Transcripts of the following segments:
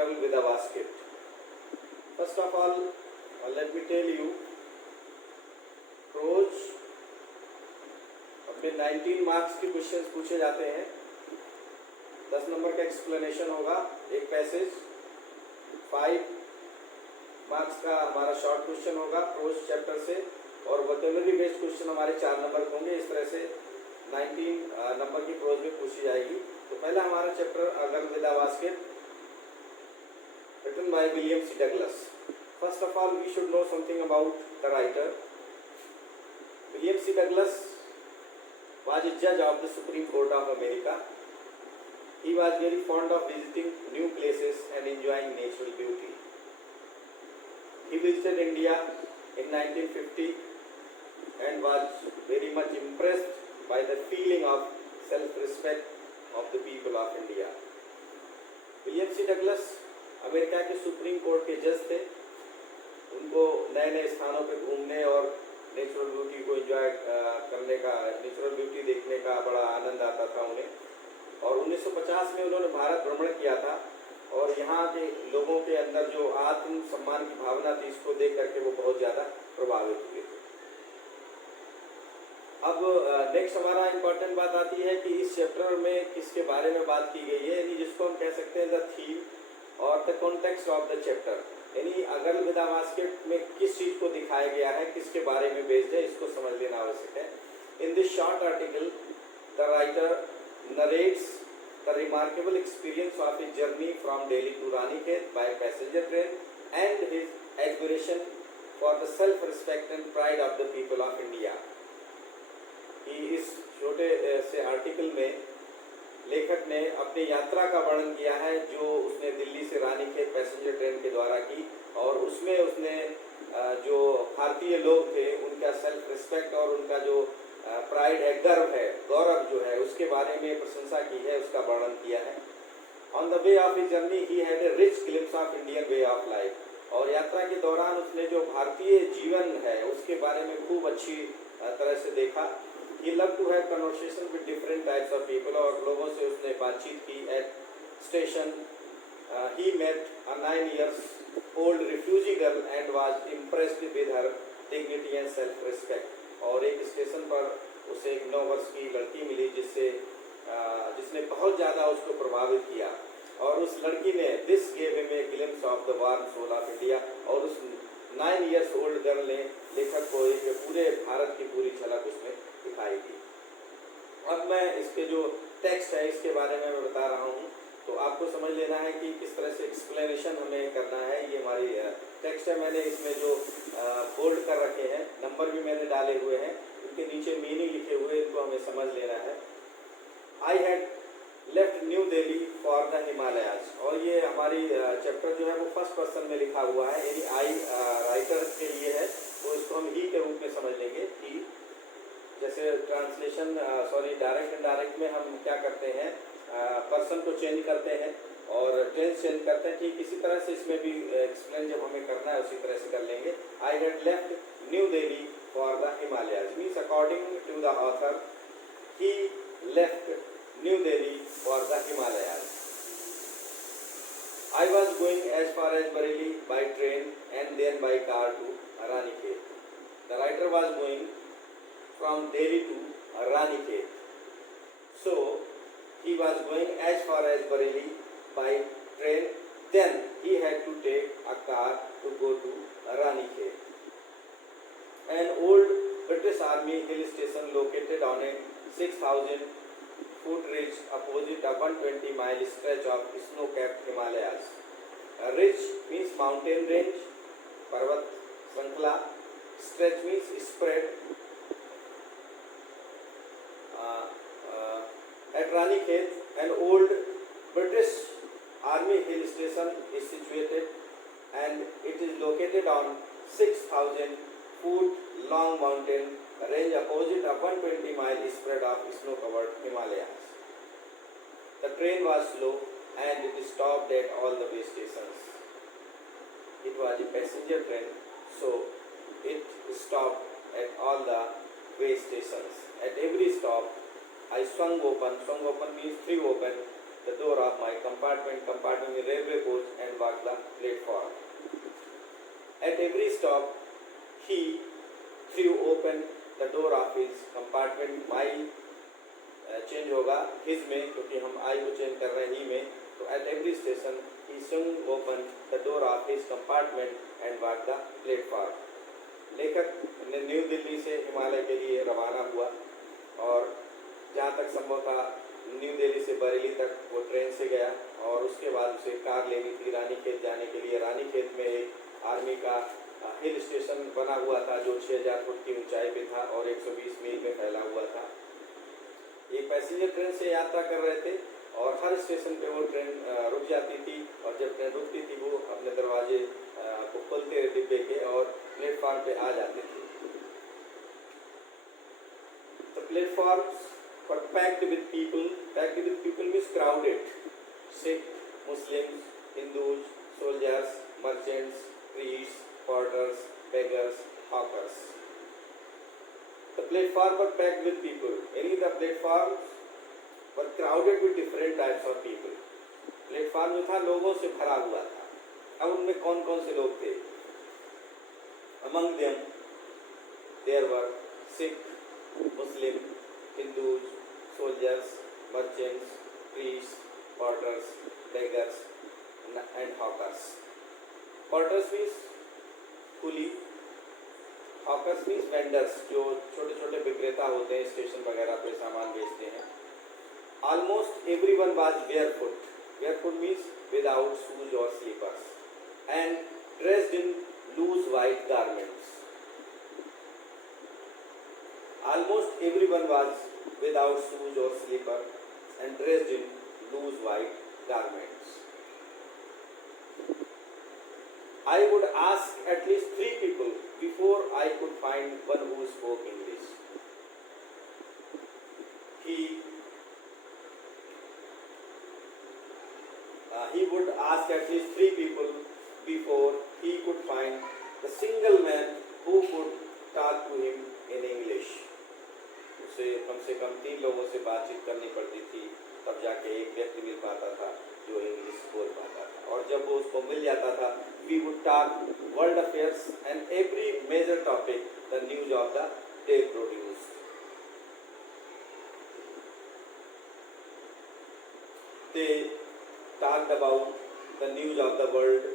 girl with a basket. First of all, let me tell you, रोज अपने 19 मार्क्स के क्वेश्चंस पूछे जाते हैं। 10 नंबर का एक्सप्लेनेशन होगा, एक पैसेज, 5 मार्क्स का हमारा शॉर्ट क्वेश्चन होगा प्रोज चैप्टर से, और वोकेबलरी बेस्ड क्वेश्चन हमारे 4 नंबर के होंगे। इस तरह से 19 नंबर की प्रोज में पूछी जाएगी। तो पहला हमारा चैप्टर अ girl with a basket, written by William C. Douglas. First of all, we should know something about the writer. William C. Douglas was a judge of the Supreme Court of America. He was very fond of visiting new places and enjoying natural beauty. He visited India in 1950 and was very much impressed by the feeling of self-respect of the people of India. William C. Douglas America के supreme court के जज थे। उनको नए नए स्थानों पर घूमने और नेचुरल ब्यूटी को एंजॉय करने का, नेचुरल ब्यूटी देखने का बड़ा आनंद आता था उन्हें। और 1950 में उन्होंने भारत भ्रमण किया था, और यहाँ के लोगों के अंदर जो आत्म सम्मान की भावना थी, इसको देख करके वो बहुत ज़्यादा प्रभावित हुए थे। अब नेक्स्ट हमारा इम्पोर्टेंट बात आती है कि इस चैप्टर में किसके बारे में बात की गई है, यानी जिसको हम कह सकते हैं द थीम और the context of the chapter, यानी a girl with a basket में किस चीज़ को दिखाया गया है, किसके बारे में बेस्ड है, इसको समझ लेना आवश्यक है। In this short article the writer narrates the remarkable experience of his journey from Delhi to Ranikhet by passenger train and his aspiration for the self respect and pride of the people of India. इस छोटे से आर्टिकल में लेखक ने अपनी यात्रा का वर्णन किया है जो उसने दिल्ली से रानीखेत पैसेंजर ट्रेन के द्वारा की, और उसमें उसने जो भारतीय लोग थे उनका सेल्फ रिस्पेक्ट और उनका जो प्राइड है, गर्व है, गौरव जो है, उसके बारे में प्रशंसा की है, उसका वर्णन किया है। On the way of his journey he had a rich glimpse of Indian way of life, और यात्रा के दौरान उसने जो भारतीय जीवन है उसके बारे में खूब अच्छी तरह से देखा। He loved to have conversation with different types of people, और लोगों से उसने बातचीत की। At station, he met a 9 years old refugee girl and was impressed with her dignity and self-respect. और एक स्टेशन पर उसे एक 9 वर्ष की लड़की मिली जिसने बहुत ज़्यादा उसको प्रभावित किया, और उस लड़की ने this gave him a glimpse of the warm soul of India, और उस 9 years old गर्ल ने लेखक को एक पूरे भारत की पूरी झलक उसमें दिखाई दी। अब मैं इसके जो टेक्स्ट है इसके बारे में मैं बता रहा हूँ, तो आपको समझ लेना है कि किस तरह से एक्सप्लेनेशन हमें करना है। ये हमारी टेक्स्ट है, मैंने इसमें जो बोल्ड कर रखे हैं, नंबर भी मैंने डाले हुए हैं, उनके नीचे मीनिंग लिखे हुए, इनको हमें समझ लेना है। आई had left New Delhi for the Himalayas, और ये हमारी चैप्टर जो है वो फर्स्ट पर्सन में लिखा हुआ है, यानी आई राइटर के लिए है, तो इसको हम ही के रूप में समझ लेंगे। ही जैसे ट्रांसलेशन डायरेक्ट इनडायरेक्ट में हम क्या करते हैं, पर्सन को चेंज करते हैं और टेंस चेंज करते हैं, ठीक इसी तरह से इसमें भी एक्सप्लेन जब हमें करना है उसी तरह से कर लेंगे। I had left New Delhi for the Himalayas means according to the author he left New Delhi for the Himalayas. I was going as far as Bareilly by train and then by car to Ranikhet. The writer was going from Delhi to Ranikhet. So he was going as far as Bareilly by train. Then he had to take a car to go to Ranikhet. An old British Army hill station located on a 6,000 foot ridge opposite a 120-mile stretch of snow-capped Himalayas. A ridge means mountain range, पर्वत श्रृंखला, stretch means spread. At Ranikhet, an old British Army hill station is situated, and it is located on 6,000 foot long mountain range opposite a 120-mile spread of snow-covered Himalayas. The train was slow and it stopped at all the way stations. It was a passenger train, so it stopped at all the way stations. At every stop, I swung open means threw open the door of my compartment in railway coach and walked the platform. At every stop, he threw open the door of his compartment. My change होगा हिज में, क्योंकि हम आई को चेंज कर रहे हैं ही में. तो at every station he swung open the door of his compartment and walk the platform. लेखक न्यू दिल्ली से हिमालय के लिए रवाना हुआ और जहाँ तक संभव था न्यू दिल्ली से बरेली तक वो ट्रेन से गया और उसके बाद उसे कार लेनी थी रानीखेत जाने के लिए. रानीखेत में एक आर्मी का हिल स्टेशन बना हुआ था जो 6000 फुट की ऊंचाई पे था और 120 मील में फैला हुआ था. एक पैसेंजर ट्रेन से यात्रा कर रहे थे और हर स्टेशन पे वो ट्रेन रुक जाती थी और जब ट्रेन रुकती थी वो अपने दरवाजे को खोलते डिब्बे के और प्लेटफॉर्म पे आ जाते थे. The platforms were packed with people. Packed with people means crowded. Sikh, Muslims, Hindus, soldiers, merchants, priests, porters, beggars, hawkers. The platform were packed with people. Any the platforms were crowded with different types of people. Platform जो था लोगों से भरा हुआ था. अब उनमें कौन कौन से लोग थे? Among them there were Sikh, Muslim, Hindus, soldiers, merchants, priests, porters, beggars, and hawkers. Porters means कुली. हॉकर्स मीन्स वेंडर्स, जो छोटे छोटे विक्रेता होते हैं स्टेशन वगैरह पे सामान बेचते हैं. Almost everyone was barefoot. Barefoot means without shoes और slippers and dressed in loose white garments. Almost everyone was without shoes और slipper and dressed in loose white garments. I would ask at least 3 people before I could find one who spoke English. He would ask at least 3 people before he could find the single man who could talk to him in English. उसे कम से कम 3 लोगों से बातचीत करनी पड़ती थी तब जाके एक व्यक्ति मिल पाता था जो इंग्लिश बोल पाता था. और जब वो उसको मिल जाता था we would talk world affairs and every major topic the news of the day produced. They talked about the news of the world,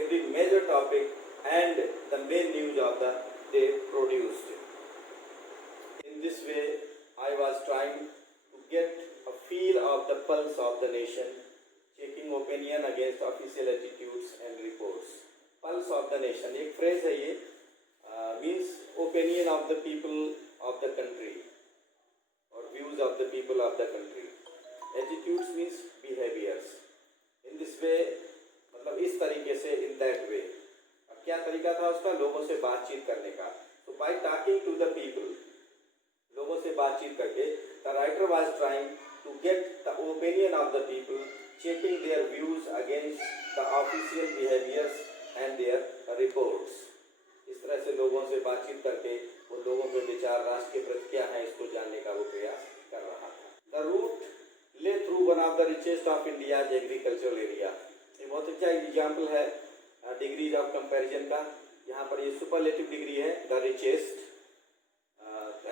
every major topic and the main news of the day produced. In this way I was trying to get a feel of the pulse of the nation, checking opinion against official attitudes and reports. Pulse of the nation एक phrase है ये, means opinion of the people of the country or views of the people of the country. Attitudes means behaviors. In this way मतलब इस तरीके से, in that way. अब क्या तरीका था उसका? लोगों से बातचीत करने का. So by talking to the people, लोगों से बातचीत करके, the writer was trying to get the opinion of the people, checking their views against the official behaviors and their reports. इस तरह से लोगों से बातचीत करके वो लोगों के विचार राष्ट्र के प्रति क्या है इसको जानने का वो प्रयास कर रहा था. The route lay through one of the richest of India's agricultural area. ये बहुत अच्छा एग्जाम्पल है डिग्रीज ऑफ कंपैरिजन का. यहाँ पर ये सुपरलेटिव डिग्री है, द रिचेस्ट.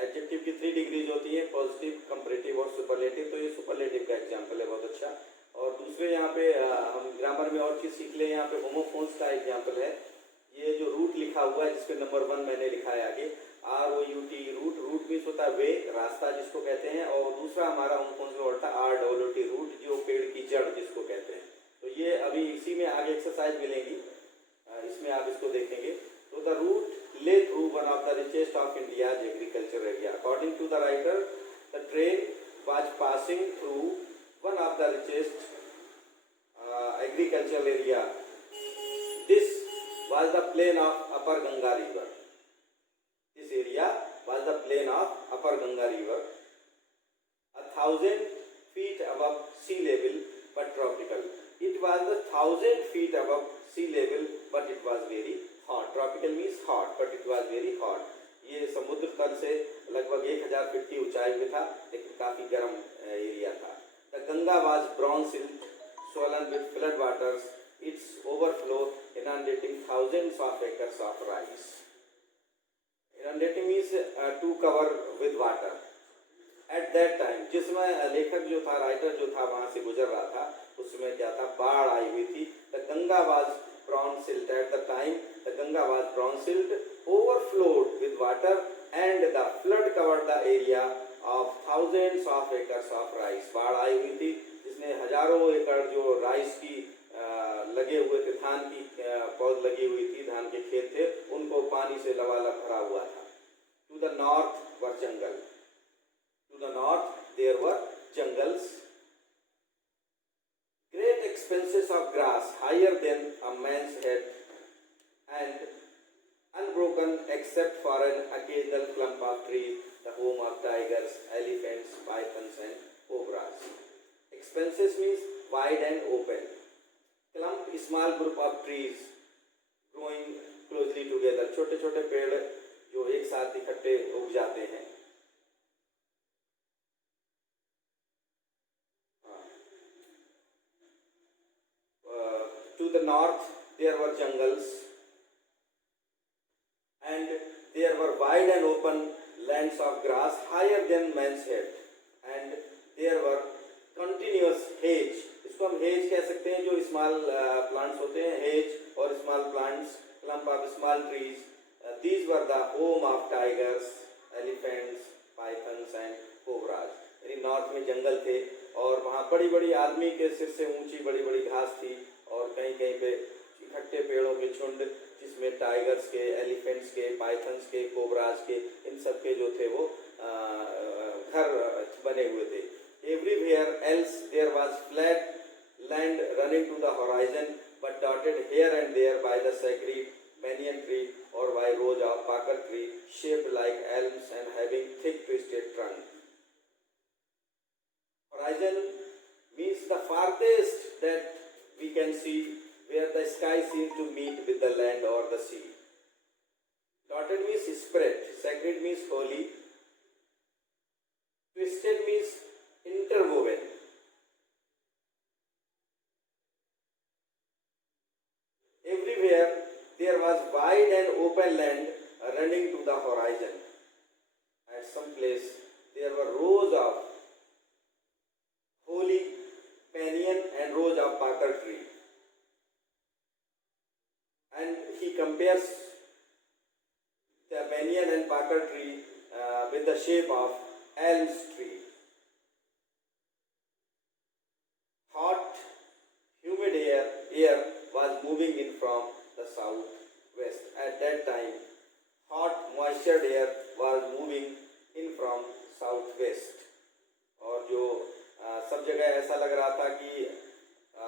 एडजेक्टिव की 3 डिग्रीज होती है, पॉजिटिव, कंपैरेटिव और सुपरलेटिव. तो ये सुपरलेटिव का एग्जाम्पल है, बहुत अच्छा. और दूसरे यहाँ पे हम ग्रामर में और चीज़ सीख लें. यहाँ पे होमोफोन्स का एग्जाम्पल है. ये जो रूट लिखा हुआ है जिसपे नंबर 1 मैंने लिखा है आगे, ROUT. रूट मीन्स होता है वे, रास्ता जिसको कहते हैं. और दूसरा हमारा होमोफोन्स में होता है ROOT, रूट जो पेड़ की जड़ जिसको कहते हैं. तो ये अभी इसी में आगे एक्सरसाइज मिलेगी, इसमें आप इसको देखेंगे. तो the route lay through one of the richest of India's agricultural area. According to the writer, the train was passing through one of the richest agricultural area. This was the plain of Upper Ganga River. This area was the plain of Upper Ganga River, 1,000 feet above sea level, but tropical. It was 1,000 feet above sea level, but it was very hot. Tropical means hot, but it was very hot. ये समुद्र तल से लगभग 1000 फीट की ऊंचाई में था, लेकिन काफी गर्म एरिया था. The Ganga was bronze-silt, swollen with flood waters. Its overflow inundating thousands of acres of rice. Inundating means to cover with water. At that time, जिसमें लेखक जो था, राइटर जो था, वहां से गुजर रहा था, उसमें क्या था, बाढ़ आई हुई थी. The Ganga was bronze-silt. At the time, the Ganga was bronze-silt, overflowed with water, and the flood covered the area of thousands of acres of rice. बाढ़ आई हुई थी जिसने हजारों एकड़ जो राइस की लगे हुए थे, धान की पौध लगी हुई थी, धान के खेत थे, उनको पानी से लबालब भरा हुआ था. To the north were jungle. To the north there were jungles. Great expanses of grass higher than a man's head and unbroken except for an occasional clump of trees, the home of tigers, elephants, pythons and cobras. Expanses means wide and open. Clump, small group of trees growing closely together. छोटे छोटे पेड़ जो एक साथ इकट्ठे उग जाते हैं. To the north there were jungles and there were wide and open lands of grass higher than man's head and there were continuous hedge. इसको हम हेज कह सकते हैं, जो स्मॉल प्लांट्स होते हैं, हेज और small plants, clump of small trees. These were the home of tigers, elephants, pythons and cobras. यानी नॉर्थ में जंगल थे और वहाँ बड़ी बड़ी आदमी के सिर से ऊंची बड़ी बड़ी घास थी और कहीं कहीं पे इकट्ठे पेड़ों के झुंड जिसमें टाइगर्स के, एलिफेंट्स के, पाइथन्स के, कोबराज के, इन सब के जो थे वो घर बने हुए थे. Everywhere else there was flat land running to the horizon, but dotted here and there by the sacred banyan tree or by rows of pakar tree shaped like elms and having thick twisted trunk. Horizon means the farthest that we can see, where the sky seems to meet with the land or the sea. Dotted means spread, sacred means holy, twisted means interwoven. Everywhere there was wide and open land running to the horizon. At some place there were rows of holy banyan and rows of pakar tree. And he compares the banyan and pakar tree with the shape of elm's tree. Hot, humid air was moving in from the southwest. At that time, hot, moistured air was moving in from southwest. और जो सब जगह ऐसा लग रहा था कि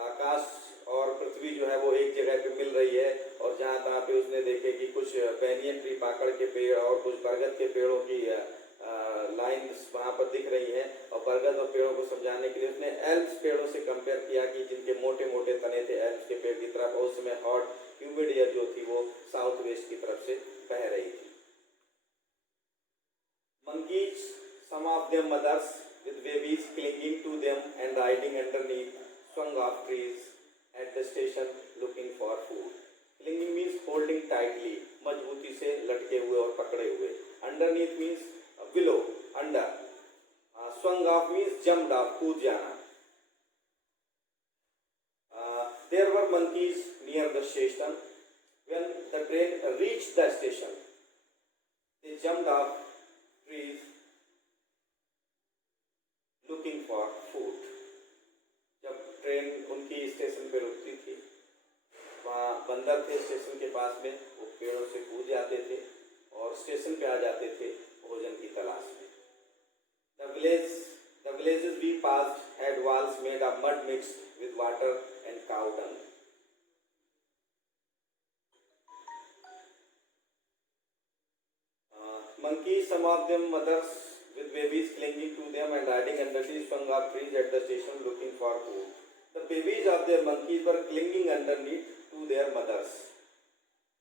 आकाश और पृथ्वी जो है वो एक जगह पे मिल रही है, और जहाँ तहाँ पे उसने देखे कि कुछ बैनियन ट्री, पाकड़ के पेड़ और कुछ बरगद के पेड़ों की लाइन्स वहाँ पर दिख रही हैं. और बरगद और पेड़ों को समझाने के लिए उसने एल्म्स पेड़ों से कंपेयर किया कि जिनके मोटे मोटे तने थे एल्म्स के पेड़ की तरफ, और उस समय हॉट ह्यूमिड एयर जो थी वो साउथ वेस्ट की तरफ से बह रही थी. Monkeys, some of them mothers with babies clinging to them and riding underneath, swung off trees at the station looking for food. Clinging means holding tightly, मजबूती से लटके हुए और पकड़े हुए. Underneath means below, under. Swung off means jumped off, कूद जाना. There were monkeys near the station. When the train reached the station, they jumped off trees looking for food. जब ट्रेन उनकी स्टेशन पे रुकती थी, वहाँ बंदर थे स्टेशन के पास में, वो पेड़ों से कूद जाते थे और स्टेशन पे आ जाते थे भोजन की तलाश में. The villages we passed had walls made of mud mixed with water and cow dung. Monkeys, some of them mothers with babies clinging to them and riding under trees, swung off trees at the station looking for food. The babies of their monkeys were clinging underneath to their mothers.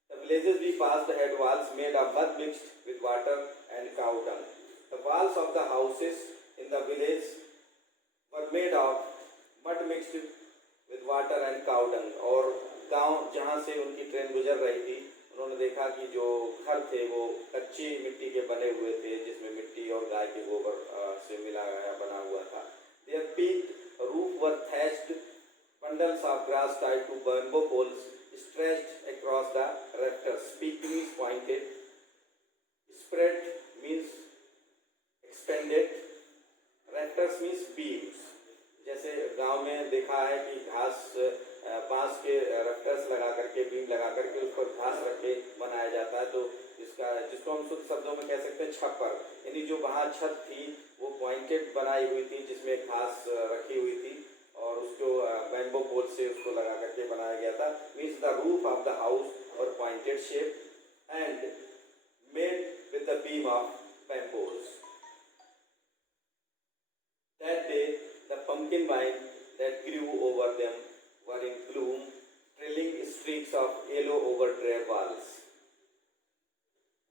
The villages we passed had walls made of mud mixed with water and cow dung. The walls of the houses in the village were were made of mud mixed with water and cow dung. और गांव जहां से उनकी ट्रेन गुजर रही थी, उन्होंने देखा कि जो घर थे वो कच्ची मिट्टी के बने हुए थे, जिसमें मिट्टी और गाय के गोबर से मिला बना हुआ था। There peak roof were thatched, bundles of grass tied to bamboo poles stretched across the rafters. Peak means pointed, spread means expanded, rafters means beams। जैसे गांव में देखा है कि घास बांस के रफ्टर्स लगा करके, बीम लगा करके उस पर घास रख के बनाया जाता है, तो जिसको हम शुद्ध शब्दों में कह सकते हैं छप्पर। यानी जो वहाँ छत थी वो पॉइंटेड बनाई हुई थी, जिसमें घास रखी हुई थी और उसको बैम्बो पोल से उसको लगा करके बनाया गया था। Means the roof of the house और pointed shape and made with the beam of bamboos. That day, the pumpkin vine that grew over them were in bloom, trailing streaks of yellow over drab walls.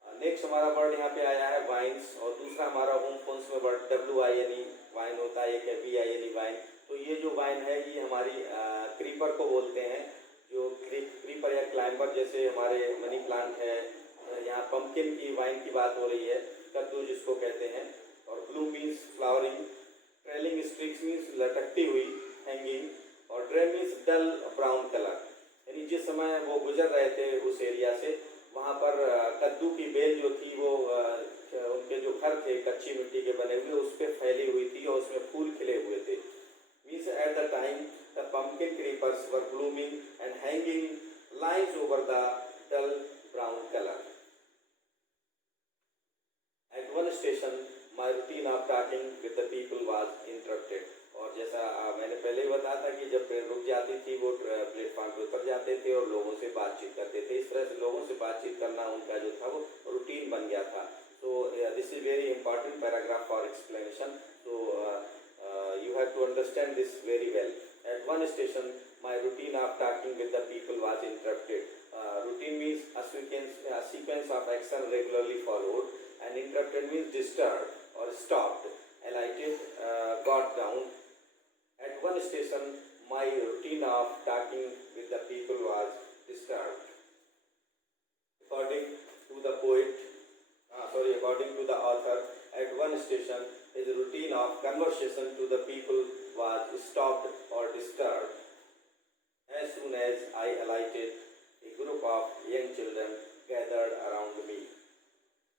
Next हमारा वर्ड यहाँ पे आया है वाइन्स, और दूसरा हमारा home phones में word WINE wine होता है, एक है BINE वाइन। तो ये जो वाइन है ये हमारी क्रीपर को बोलते हैं, जो क्रीपर या क्लाइंबर, जैसे हमारे मनी प्लांट है। यहाँ पंपकिन की वाइन की बात हो रही है, कद्दू जिसको कहते हैं। और blue means flowering, trailing streaks means लटकती हुई, हैंगिंग, और drab means dull brown colour. यानी जिस समय वो गुजर रहे थे उस एरिया से, वहाँ पर कद्दू की बेल जो थी वो उनके जो घर थे कच्ची मिट्टी के बने हुए उस पर फैली हुई थी और उसमें फूल खिले हुए थे। Means at the time the pumpkin creepers were blooming and hanging lines over the dull brown colour. At one station my routine of talking with the people was interrupted. और जैसा मैंने पहले ही बताया था कि जब ट्रेन रुक जाती थी वो प्लेटफॉर्म पर उतर जाते थे और लोगों से बातचीत करते थे। इस तरह से लोगों से बातचीत करना उनका जो था वो रूटीन बन गया था। So this is very important paragraph for explanation, so you have to understand this very well. At one station my routine of talking with the people was interrupted. Routine means a sequence of action regularly followed, and interrupted means disturbed or stopped, alighted, got down. At one station, my routine of talking with the people was disturbed. According to the author, at one station, his routine of conversation to the people was stopped or disturbed. As soon as I alighted, a group of young children gathered around me.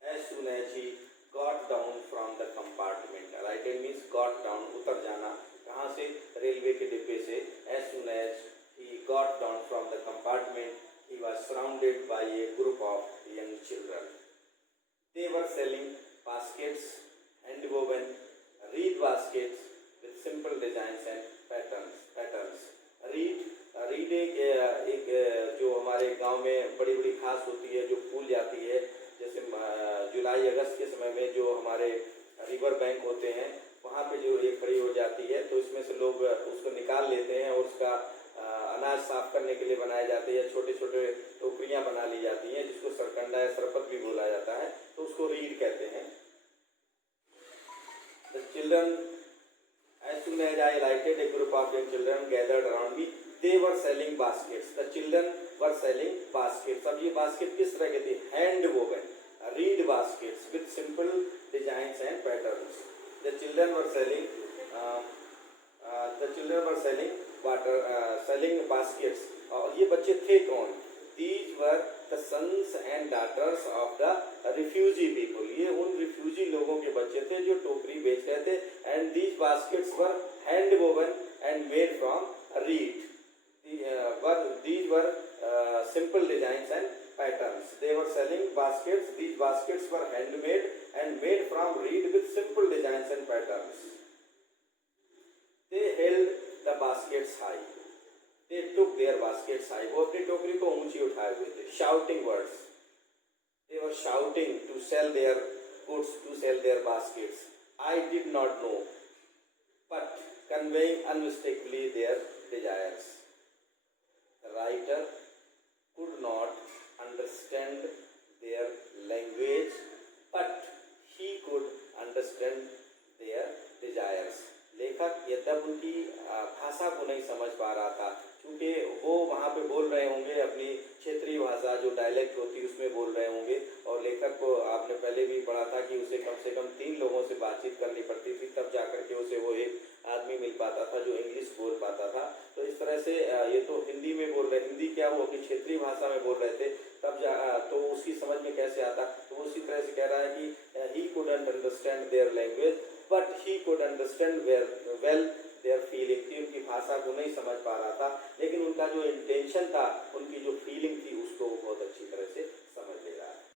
As soon as he got down from the compartment, alighted means got down, उतर जाना, कहाँ से? रेलवे के डिब्बे से। As soon as he got down from the compartment, he was surrounded by a group of young children. They were selling baskets, hand-woven reed baskets with simple designs and patterns. Read एक जो हमारे गांव में बड़ी बड़ी घास होती है जो फूल जाती है, जैसे जुलाई अगस्त के समय में जो हमारे रिवर बैंक होते हैं वहाँ पे जो एक खड़ी हो जाती है, तो इसमें से लोग उसको निकाल लेते हैं और उसका अनाज साफ करने के लिए बनाए जाते हैं। छोटे छोटे टोकरियाँ बना ली जाती हैं जिसको सरकंडा या सरपत भी बोला जाता है, तो उसको रीड कहते हैं। The children, as soon as I lighted, a group of young children gathered around me. They were selling baskets. The children were selling baskets. अब ये बास्केट किस तरह के थे? Hand woven reed baskets with simple designs and patterns. The children were selling baskets. और ये बच्चे थे कौन? These were the sons and daughters of the refugee people. ये उन रिफ्यूजी लोगों के बच्चे थे जो टोकरी बेच रहे थे। And these baskets were hand woven and made from reed. These were simple designs and patterns. They were selling baskets. These baskets were handmade and made from reed with simple designs and patterns. They held the baskets high. They took their baskets high. वो अपनी टोकरी को ऊंची उठाए हुए थे. Shouting words. They were shouting to sell their goods, to sell their baskets. I did not know, but conveying unmistakably their desires. The writer could not understand their language, but he could understand their desires. लेखक यद्यप भाषा को नहीं समझ पा रहा था, क्योंकि वो वहाँ पे बोल रहे होंगे अपनी क्षेत्रीय भाषा जो डायलेक्ट होती है उसमें बोल रहे होंगे, और लेखक को आपने पहले भी पढ़ा था कि उसे कम से कम 3 लोगों से बातचीत करनी पड़ती थी, तब जाकर के उसे वो एक आदमी मिल पाता था जो इंग्लिश बोल पाता था। तो इस तरह से ये तो हिंदी में बोल रहे, हिंदी क्या वो अपनी क्षेत्रीय भाषा में बोल रहे थे, तब तो उसकी समझ में कैसे आता। तो उसी तरह से कह रहा है कि he couldn't understand their language but he could understand well their feeling, कि उनकी भाषा को नहीं समझ पा रहा था, लेकिन उनका जो इंटेंशन था, उनकी जो फीलिंग थी, उसको वो बहुत अच्छी तरह से